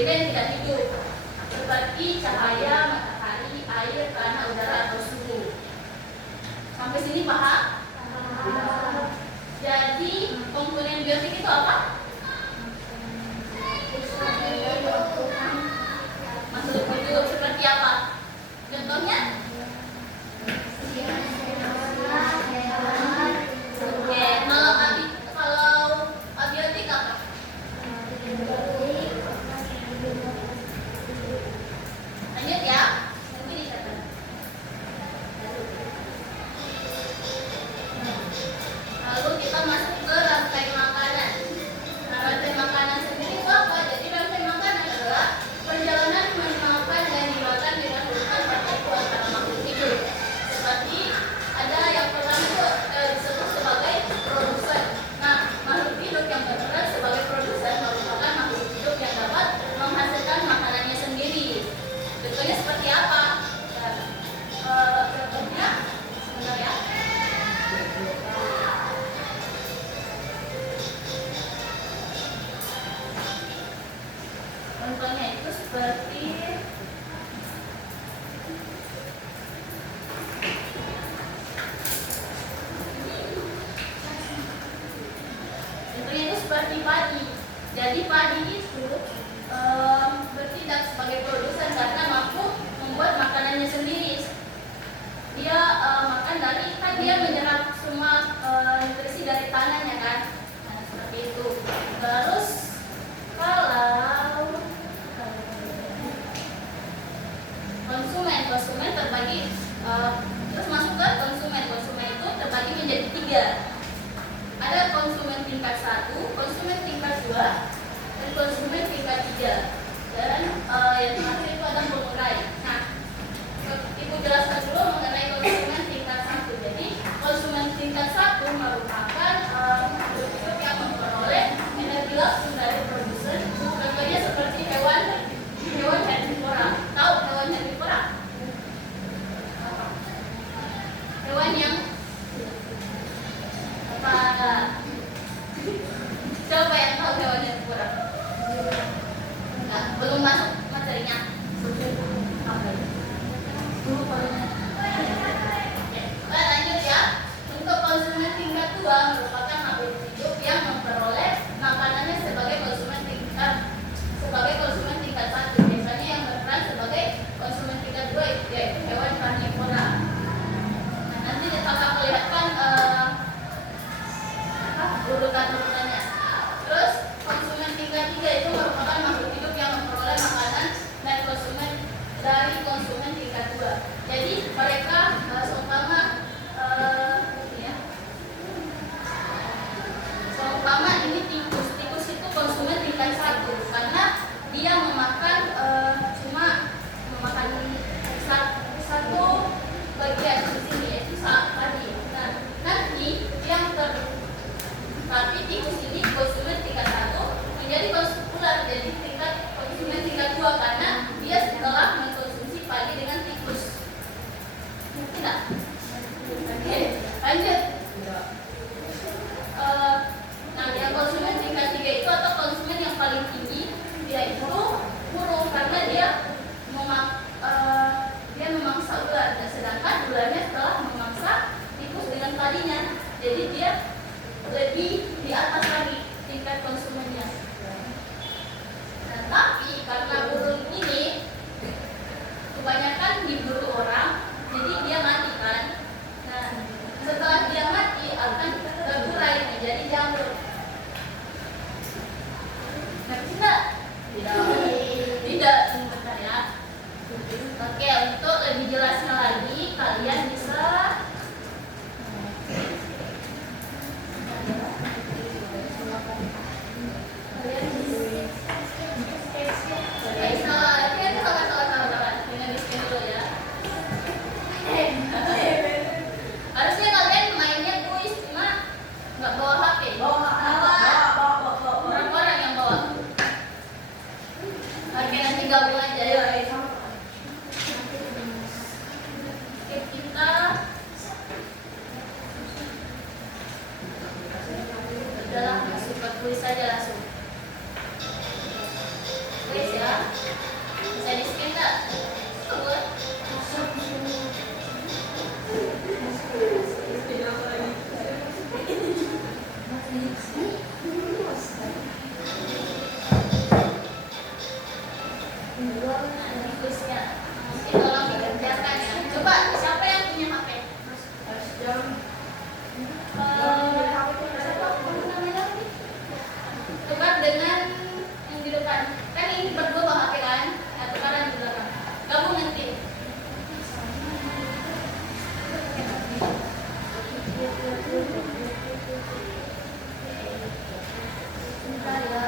beda yang tidak hidup, seperti cahaya, matahari, air, tanah, udara, atau suhu. Sampai sini paham? Jadi komponen biotik itu apa? Makhluk hidup seperti apa? Contohnya? Oke, kalau abiotik apa? Lanjut ya. Mungkin dicatat. Lalu kita masuk ke rantai makanan. Nah, rantai makanan sendiri itu apa? Jadi rantai makanan adalah perjalanan memakan dan dimakan dengan urutan partikel antara makhluk hidup. Seperti ada yang pertama itu disebut sebagai produsen. Nah, makhluk hidup yang berperan sebagai produsen merupakan makhluk hidup yang dapat menghasilkan makanannya sendiri. Contohnya seperti apa? Contohnya, sebentar ya. Contohnya itu seperti padi. Jadi padi itu bertindak sebagai produsen karena mampu membuat makanannya sendiri. Dia makan dari, kan dia menyerap semua nutrisi dari tanahnya kan. Nah, seperti itu. Terus kalau konsumen terbagi, terus masuk ke konsumen itu terbagi menjadi 3. Ada konsumen tingkat 1, konsumen tingkat 2, dan konsumen tingkat 3. Dan yang terakhir itu ada pengurai. Nah, Ibu jelaskan dulu mengenai konsumen tingkat 1. Jadi konsumen tingkat 1 merupakan hidup yang memperoleh energi langsung dari produsen. Contohnya seperti hewan herbivora. Tahu hewan herbivora? Hewan yang apa? Siapa yang tahu hewan herbivora? Enggak, belum masuk materinya. Lanjut ya. Untuk konsumen tingkat 2 merupakan makhluk hidup yang memperoleh makanannya sebagai konsumen tingkat 1. Biasanya yang berperan sebagai konsumen tingkat 2 yaitu hewan karnivora. Nah, nanti kita akan perlihatkan urutan-urutannya. Terus konsumen tingkat 3 itu merupakan makhluk hidup yang memperoleh makanan dan konsumen dari konsumen tingkat 2. Jadi mereka seumpama ini tikus itu konsumen tingkat 1 karena dia cuma memakan satu bagian di sini yaitu padi. Nah, nanti tapi tikus ini konsumen tingkat 1 menjadi ular jadi konsumen tingkat 2 karena dia setelah mengkonsumsi padi dengan tikus. Tidak? Oke, lanjut. Nah, yang konsumen tingkat 3 itu atau konsumen yang paling tinggi yaitu burung karena dia memangsa ular, dan sedangkan ularnya telah memangsa tikus dengan padinya. Jadi dia lebih di atas lagi tingkat konsumennya. Nah, tapi karena burung ini kebanyakan diburu orang, jadi dia mati kan. Nah, setelah dia mati akan terurai menjadi jamur. Ngerti nggak? Tidak. Sebentar ya. Oke, untuk lebih jelasnya lagi kalian bisa harusnya kalian mainnya kuis, cuma nggak bawa HP. Berapa orang yang bawa? Oke, nanti gabung aja ya. Oke, kita udahlah masuk ke kuis aja langsung. Kuis ya. Bisa di scan nggak? Coba. Tulisnya. Ini tolong dikerjakan ya. Coba siapa yang punya HP? Tukar dengan yang di depan. Kan ini berdua bawa HP kan? Nah, tukaran di belakang. Gabung nanti. Bentar ya.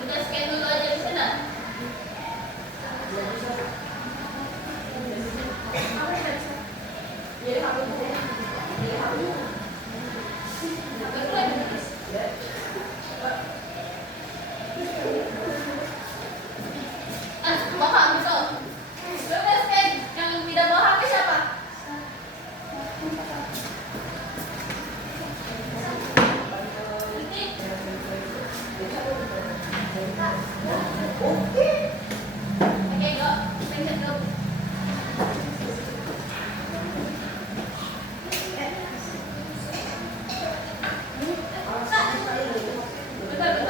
Kita scan dulu aja di sana. Bapak bisa. Coba scan yang tidak bawa HP siapa? Oke, go. Pencet go. Bentar ya.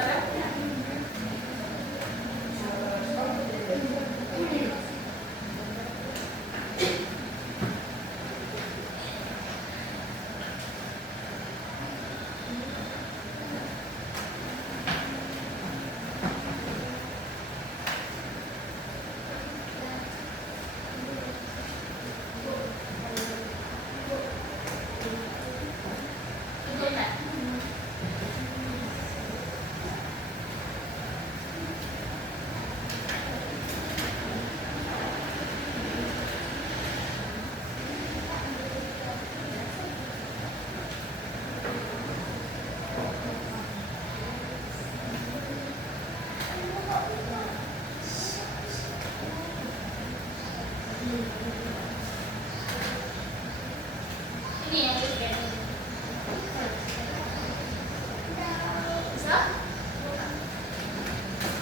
Bentar. Ini yang di scan. Bisa?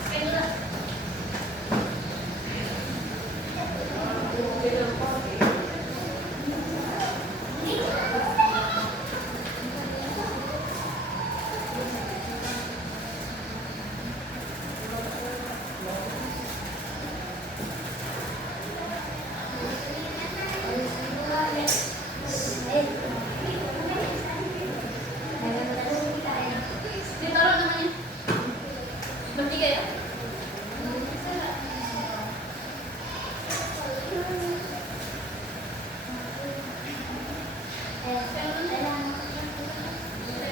Scan dulu. Ditaruh namanya. Bertiga ya.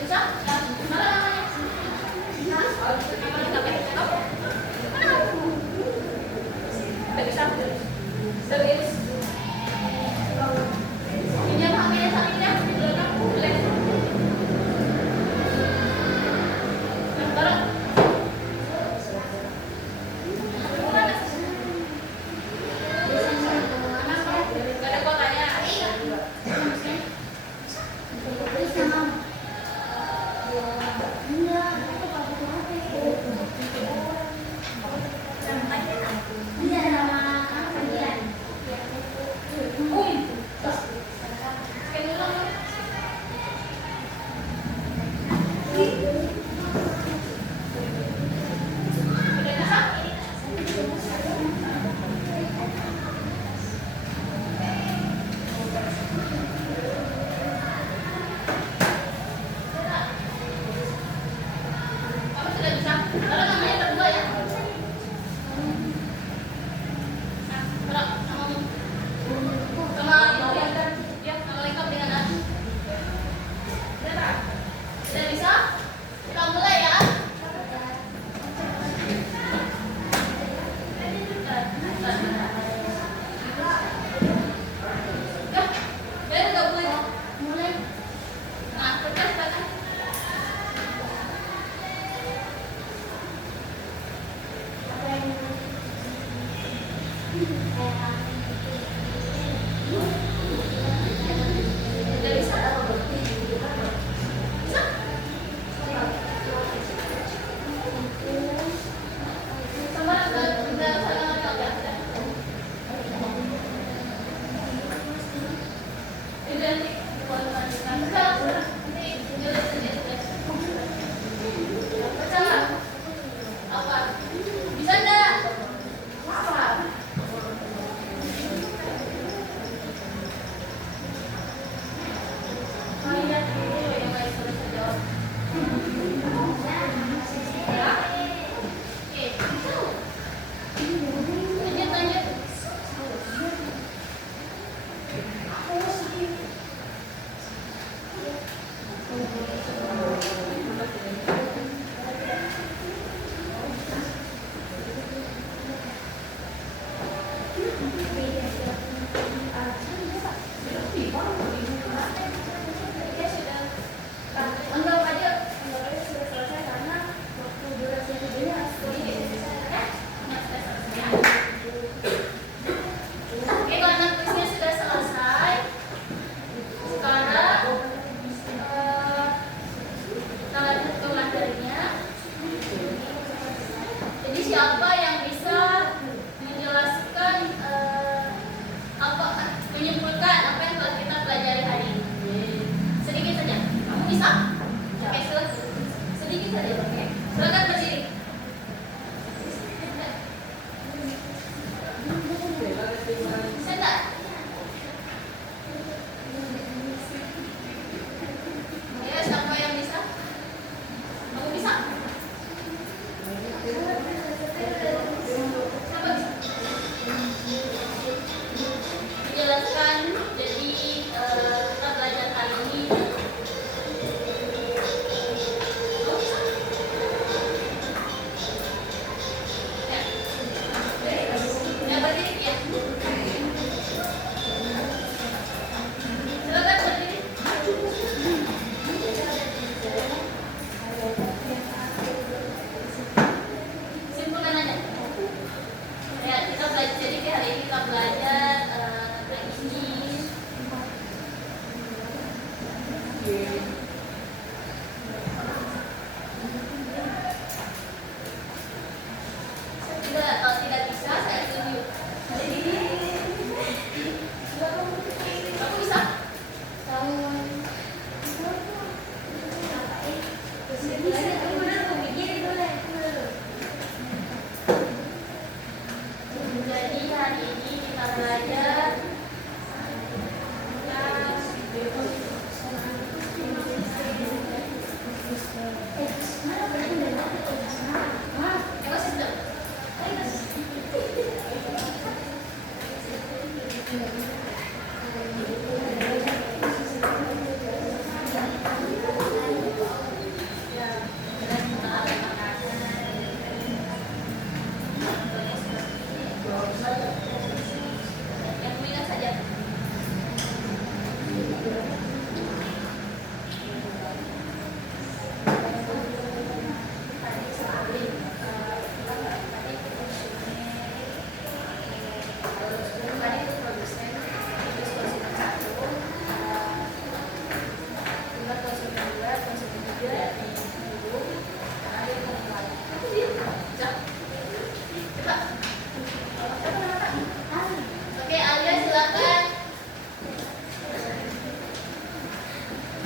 Bisa? Mana namanya? Udah bisa? Udah bisa? Pinjam HP-nya Sakinah di belakang. Boleh? Taruh. Gak ada kuotanya. bisa? Oke, silakan. Sedikit saja, oke. Silakan berdiri. Sebentar. Ya, siapa yang bisa? Kamu bisa? Siapa bisa? Dijelaskan. Jadi kita belajar hari ini. Kamu bisa? Ya. Ya, berdiri ya. Silakan berdiri. Simpulkan aja. Ya, kita belajar. Jadi hari ini kita belajar tentang ini. Tidak bisa, saya setuju. Kamu bisa? Jadi hari ini kita belajar ekosistem. Yang ringan saja. Tadi itu produsen, terus konsumen satu, tingkat konsumen dua, konsumen tiga, dulu, ada yang mau mulai. Coba. Oke, Alia silakan.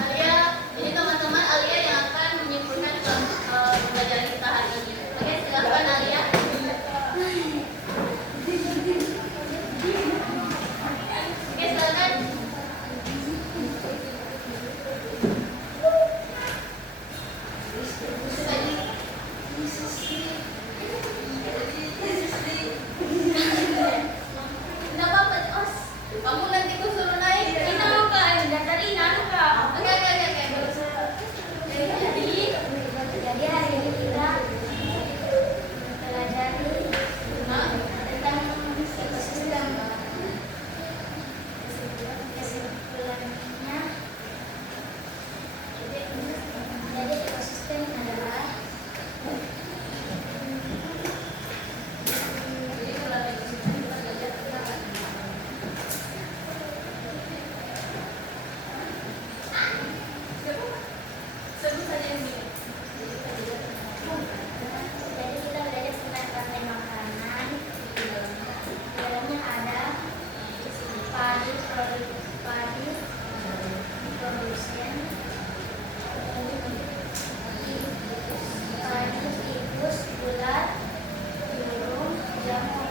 Alia, ini teman-teman Alia yang akan menyimpulkan pembelajaran kita hari ini. Oke, silakan Alia. Oke, silakan. Tidak apa-apa, Os. Kamu nanti ku suruh naik. Oke, oke. Jadi hari ini kita pelajari Hah? tentang ekosistem. Kesimpulannya, jadi ekosistem adalah Jadi kalau ada ekosistem kita belajar apa? Sebut saja yang ini. jadi kita belajar tentang rantai makanan. Di dalamnya ada padi, produsen, padi, tikus, ular, burung, jamur.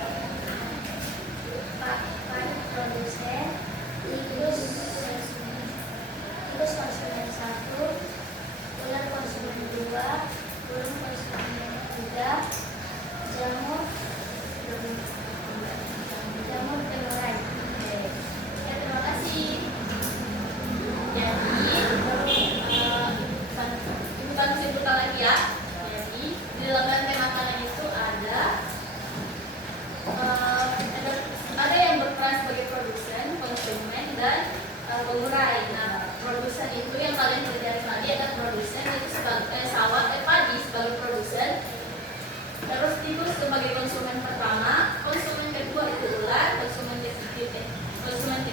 Padi produsen, tikus konsumen satu, ular konsumen dua, burung konsumen tiga, jamur pengurai. Ya, terima kasih. Jadi, bukan simpulkan lagi ya. Jadi, di dalam rantai makanan itu ada yang berperan sebagai produsen, konsumen, dan pengurai. Nah, produsen itu yang kalian pelajari tadi ada produsen itu sebagai padi sebagai produsen. Terus tikus sebagai konsumen pertama, konsumen kedua itu ular, konsumen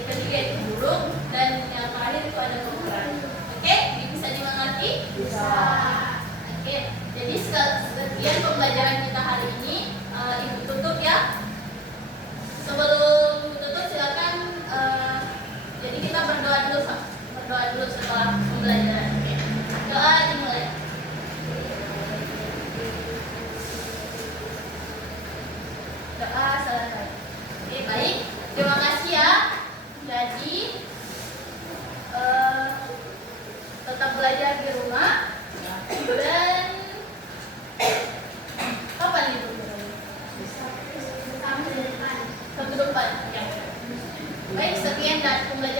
ketiga itu burung, dan yang terakhir itu ada pengurai. Oke, ini bisa dimengerti? Bisa. Oke, jadi sekian pembelajaran kita hari ini. Ibu tutup ya. Sebelum tutup silakan. Jadi kita berdoa dulu setelah pembelajaran. Oke. Baik, sekian dan pembelajaran